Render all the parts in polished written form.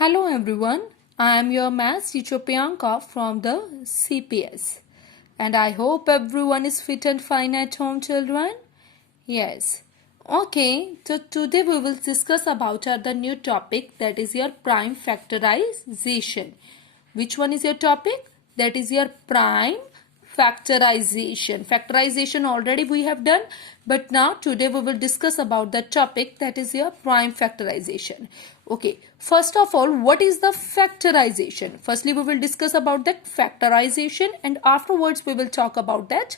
Hello everyone, I am your maths teacher Priyanka from the CPS and I hope everyone is fit and fine at home, children. Yes. Okay, so today we will discuss about the new topic, that is your prime factorization. Which one is your topic? That is your prime factorization. Factorization already we have done, but now today we will discuss about the topic, that is your prime factorization. Okay, first of all, what is the factorization? Firstly, we will discuss about that factorization and afterwards we will talk about that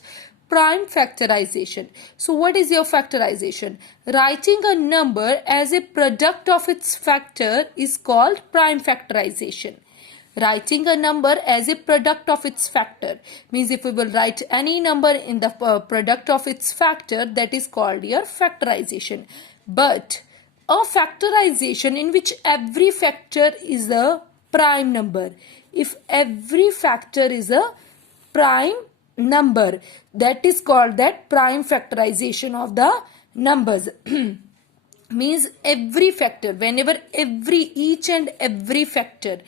prime factorization. So what is your factorization? Writing a number as a product of its factor is called prime factorization. Writing a number as a product of its factor means if we will write any number in the product of its factor, that is called your factorization. But a factorization in which every factor is a prime number. If every factor is a prime number, that is called that prime factorization of the numbers. Means every factor, whenever each and every factor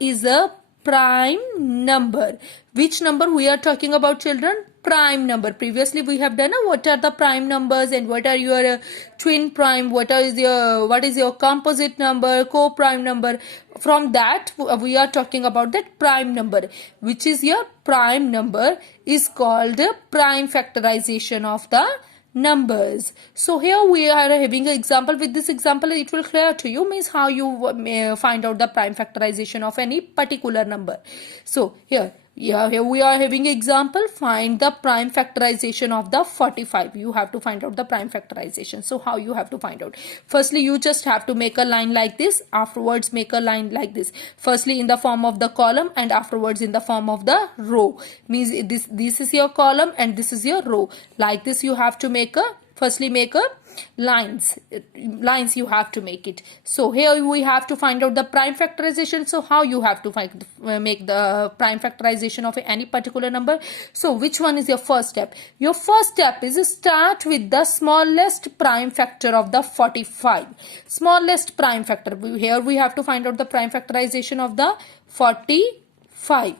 is a prime number. Which number we are talking about, children? Prime number. Previously we have done what are the prime numbers and what are your twin prime, what is your composite number, co-prime number. From that we are talking about that prime number. Which is your prime number is called prime factorization of the numbers. So here we are having an example. With this example it will clear to you, means how you may find out the prime factorization of any particular number. So here we are having example. Find the prime factorization of the 45. You have to find out the prime factorization. So how you have to find out? Firstly, you just have to make a line like this. Afterwards make a line like this. Firstly in the form of the column and afterwards in the form of the row. Means this is your column and this is your row. Like this you have to make a, firstly make a lines you have to make it. So here we have to find out the prime factorization. So how you have to make the prime factorization of any particular number? So which one is your first step? Your first step is start with the smallest prime factor of the 45. Smallest prime factor. Here we have to find out the prime factorization of the 45.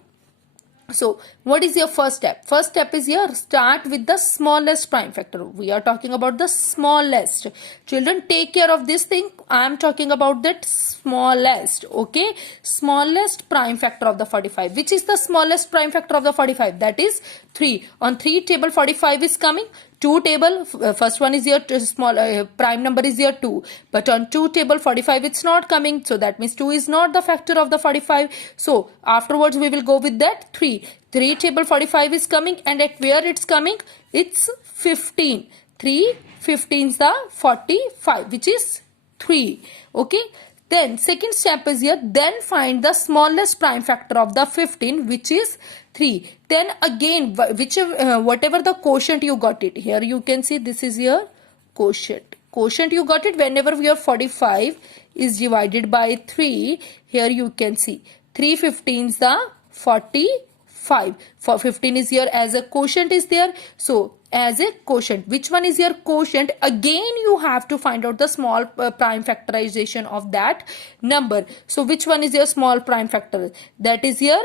So what is your first step? First step is here, start with the smallest prime factor. We are talking about the smallest. Children, take care of this thing. I am talking about that smallest. Okay, smallest prime factor of the 45. Which is the smallest prime factor of the 45? That is 3. On 3 table 45 is coming. 2 table, first one is your small prime number is your 2, but on 2 table 45 it's not coming, so that means 2 is not the factor of the 45. So afterwards we will go with that 3 table 45 is coming, and at where it's coming, it's 15. 3 15 is the 45, which is 3. Okay, then second step is here, then find the smallest prime factor of the 15, which is 3. Then again, whatever the quotient you got it, here you can see this is your quotient you got it. Whenever your 45 is divided by 3, here you can see 3 15s the 45. For 15 is here as a quotient is there. So as a quotient, which one is your quotient? Again you have to find out the small prime factorization of that number. So which one is your small prime factor? That is your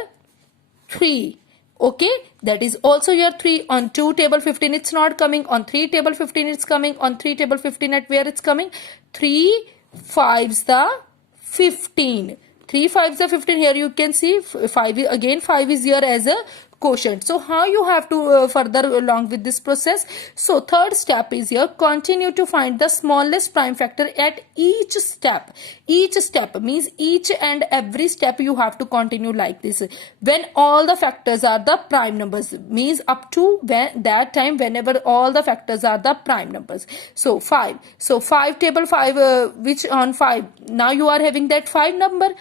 3. Okay, that is also your 3. On 2 table 15 it's not coming. On 3 table 15 it's coming. On 3 table 15 at where it's coming? 3 5s the 15. 3 5s the 15. Here you can see 5 again 5 is here as a quotient. So how you have to further along with this process? So third step is here, continue to find the smallest prime factor at each step. Each step means each and every step you have to continue like this. When all the factors are the prime numbers, means up to that time whenever all the factors are the prime numbers. So 5. So 5 table 5, which on 5, now you are having that 5 number.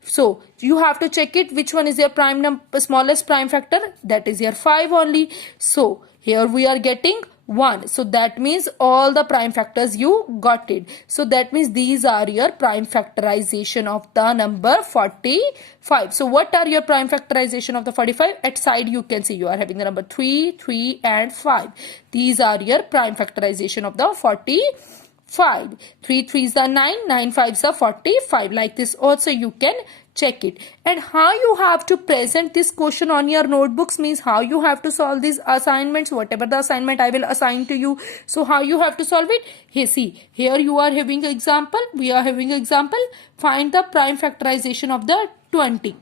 So you have to check it, which one is your prime number, smallest prime factor? That is your 5 only. So here we are getting 1. So that means all the prime factors you got it. So that means these are your prime factorization of the number 45. So what are your prime factorization of the 45? At side you can see you are having the number 3, 3 and 5. These are your prime factorization of the 45. 5. 3 threes are 9, 9 fives are 45. Like this also you can check it. And how you have to present this question on your notebooks means how you have to solve these assignments, whatever the assignment I will assign to you. So how you have to solve it? Here, see, here you are having example, we are having example. Find the prime factorization of the 20.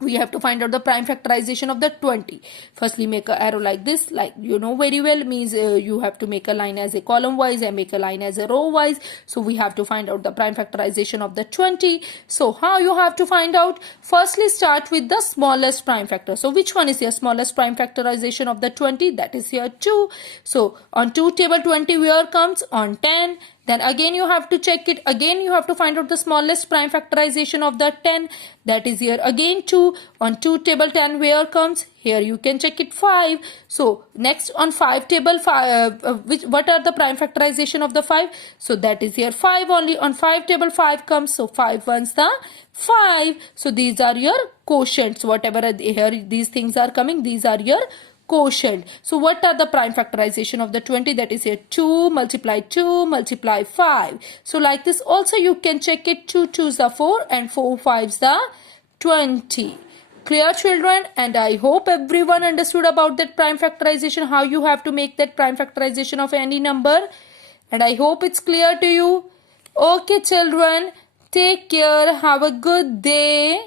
We have to find out the prime factorization of the 20. Firstly, make a arrow like this, like you know very well, means you have to make a line as a column wise and make a line as a row wise. So we have to find out the prime factorization of the 20. So how you have to find out? Firstly, start with the smallest prime factor. So which one is your smallest prime factorization of the 20? That is here 2. So on 2 table 20 where comes? On 10. Then again you have to check it. Again you have to find out the smallest prime factorization of the 10. That is here again 2. On 2 table 10 where comes? Here you can check it 5. So next on 5 table 5, what are the prime factorization of the 5? So that is here 5 only. On 5 table 5 comes. So 5 ones the 5. So these are your quotients. Whatever here these things are coming, these are your quotient. So what are the prime factorization of the 20? That is here 2 multiply 5. So like this also you can check it. 2 2s are 4 and 4 5s are 20. Clear, children? And I hope everyone understood about that prime factorization, how you have to make that prime factorization of any number. And I hope it's clear to you. Okay, children, take care. Have a good day.